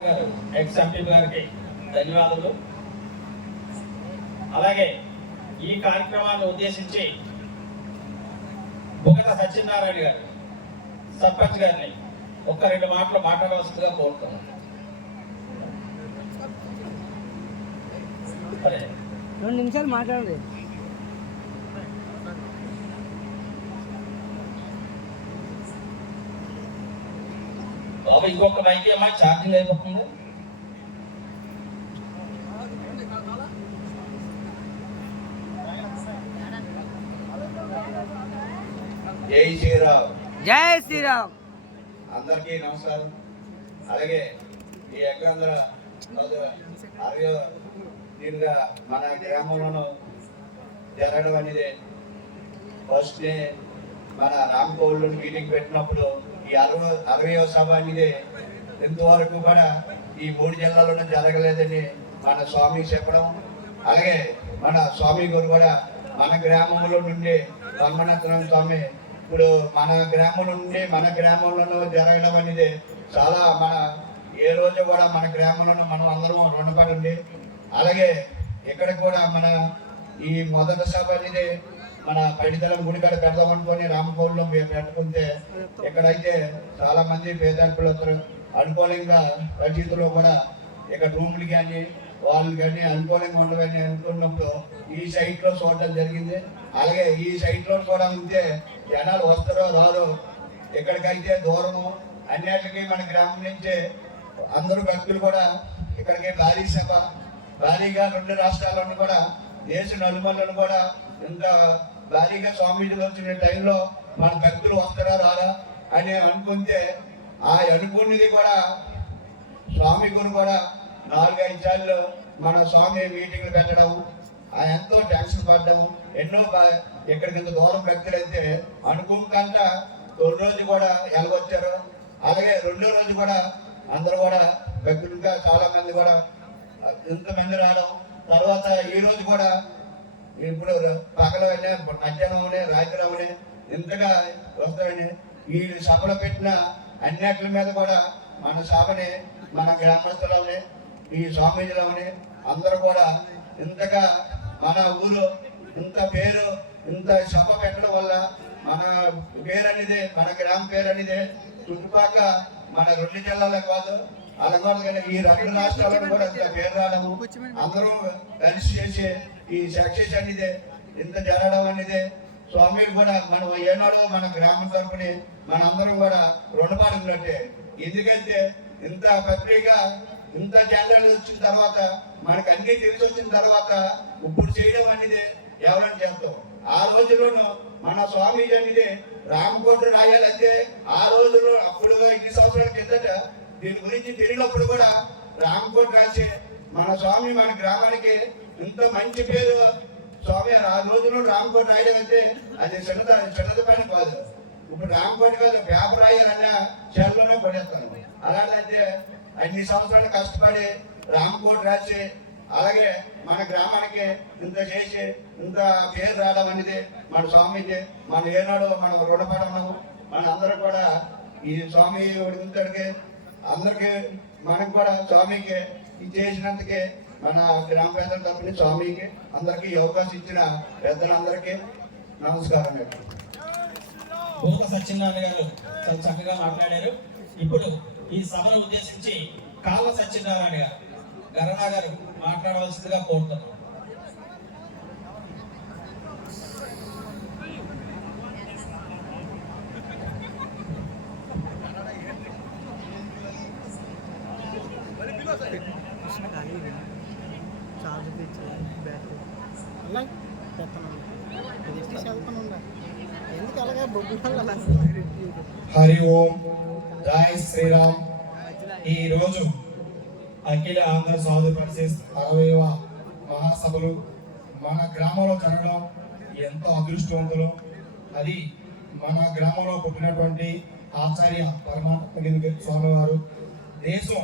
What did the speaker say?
Ex MP గారికి ధన్యవాదాలు. అలాగే ఈ కార్యక్రమాన్ని ఉద్దేశించి బుగత సత్యనారాయణ గారు సర్పంచ్ గారిని ఒక్క 2 మాటలు మాట్లాడవలసిందిగా కోరుతున్నాను. 2 నిమిషాలు మాట్లాడండి. బాబు ఇంకొక మైక్ ఏమో ఛార్జింగ్ అయిపోతుంది. జై శ్రీరామ్. జై శ్రీరామ్. అందరికీ నమస్కారం. అలాగే ఈ ఎక్కడందరూ దీనిగా మన గ్రామంలోనూ జరగడం అనేది ఫస్ట్ డే మన రామకోళ్ళు మీటింగ్ పెట్టినప్పుడు ఈ 60వ సభ అనేది ఇంతవరకు కూడా ఈ 3 జిల్లాల్లోనూ జరగలేదని మన స్వామి చెప్పడం, అలాగే మన స్వామి గారు కూడా మన గ్రామంలో నుండి బ్రహ్మనాథం స్వామి ఇప్పుడు మన గ్రామం నుండి మన గ్రామంలోనూ జరగడం అనేది చాలా మన ఏ రోజు కూడా మన గ్రామంలోనూ మనం అందరం రుణపడి ఉంది. అలాగే ఇక్కడ కూడా మన ఈ మొదటి సభ అనేది మన పైడితలం గుడికాడ పెడదాం అనుకొని రామకోళ్ళలో పెట్టుకుంటే ఇక్కడైతే చాలా మంది పేదలు అనుకూలంగా పరిస్థితుల్లో కూడా ఇక్కడ రూములు కానీ వాళ్ళు కానీ అనుకూలంగా ఉండవని అనుకున్నప్పుడు ఈ సైట్ లో చూడడం జరిగింది. అలాగే ఈ సైట్ లో కూడా ఉంటే జనాలు వస్తారో రారో, ఇక్కడికైతే దూరము అన్నిటికీ మన గ్రామం నుంచి అందరూ భక్తులు కూడా ఇక్కడికి భారీ సభ భారీగా 2 రాష్ట్రాలను కూడా దేశ నలుమలను కూడా ఇంత భారీగా స్వామీజీలు వచ్చిన టైంలో మన భక్తులు వస్తారా రారా అని అనుకుంటే ఆ అనుకున్నది కూడా స్వామి గురు కూడా 4-5 సార్లు మన స్వామి మీటింగ్లు పెట్టడం, ఎంతో టెన్షన్ పడ్డం, ఎన్నో ఎక్కడికి దూరం భక్తులు అయితే అనుకుంటా తొలి రోజు కూడా ఎలాగొచ్చారు. అలాగే 2వ రోజు కూడా అందరూ కూడా భక్తులుగా చాలా మంది కూడా ఇంతమంది రావడం, తర్వాత ఈ రోజు కూడా ఇప్పుడు పగలనే మధ్యాహ్నం రాత్రి అవనే ఇంతగా వస్తాయని ఈ సభలో పెట్టిన అన్నిటి మీద కూడా మన సభని మన గ్రామస్తులవని ఈ స్వామీజీలవని అందరూ కూడా ఇంతగా మన ఊరు ఇంత పేరు ఇంత సభ పెట్టడం వల్ల మన పేరు అనేది మన గ్రామ పేరు అనేది చుట్టుపక్కల మన 2 జిల్లాలే కాదు అలాగే ఈ 2 రాష్ట్రాలకు కూడా ఇంత పేరు రావడము, అందరూ కలిసి చేసే ఈ సక్సెస్ అనేది ఇంత జరగడం అనేది స్వామి కూడా మనం ఏనాడో మన గ్రామం తరపుని మన అందరం కూడా రుణపడి ఉన్నట్టే. ఎందుకంటే ఇంత పత్రిక ఇంత ఛానల్ వచ్చిన తర్వాత మనకు అన్ని తెలిసి వచ్చిన తర్వాత ఇప్పుడు చేయడం అనేది ఎవరైనా చేస్తాం. ఆ రోజుల్లోనూ మన స్వామీజీ అనేది రామకోట రాయాలంటే ఆ రోజులో అప్పుడు 2 సంవత్సరాల కిందట దీని గురించి తెలియనప్పుడు కూడా రామకోట రాసి మన స్వామి మన గ్రామానికి ఇంత మంచి పేరు స్వామి ఆ రోజుల్లో రామకోట రాయడం అంటే అది చిన్నది పని కాదు. ఇప్పుడు రామకోట కాదు పేపర్ రాయాలన్నా చెరలోనే పడేస్తాను. అలాగైతే అన్ని సంవత్సరాలు కష్టపడి రామకోట రాసి అలాగే మన గ్రామానికి ఇంత చేసి ఇంత పేరు రావడం అనేది మన స్వామికి మన ఏనాడు మనం రుణపడము. మన అందరూ కూడా ఈ స్వామి ఉంటాడికి అందరికి మనకు కూడా స్వామికి ఇది చేసినందుకే మన గ్రామ పెద్దల తరపున స్వామికి అందరికీ అవకాశం ఇచ్చిన పెద్దలందరికీ నమస్కారం. బుగత సత్యనారాయణ గారు చాలా చక్కగా మాట్లాడారు. ఇప్పుడు ఈ సభను ఉద్దేశించి కాళ్ళ సత్యనారాయణ గారు గరణా గారు మాట్లాడవలసిందిగా కోరుతున్నాం. హరి ఓం. జై శ్రీరామ్. ఈ రోజు అఖిల ఆంధ్ర సాధు పరిషత్ 60వ మహాసభలు మన గ్రామంలో జరగడం ఎంతో అదృష్టవంతులు. అది మన గ్రామంలో పుట్టినటువంటి ఆచార్య పరమాత్మ స్వామి వారు దేశం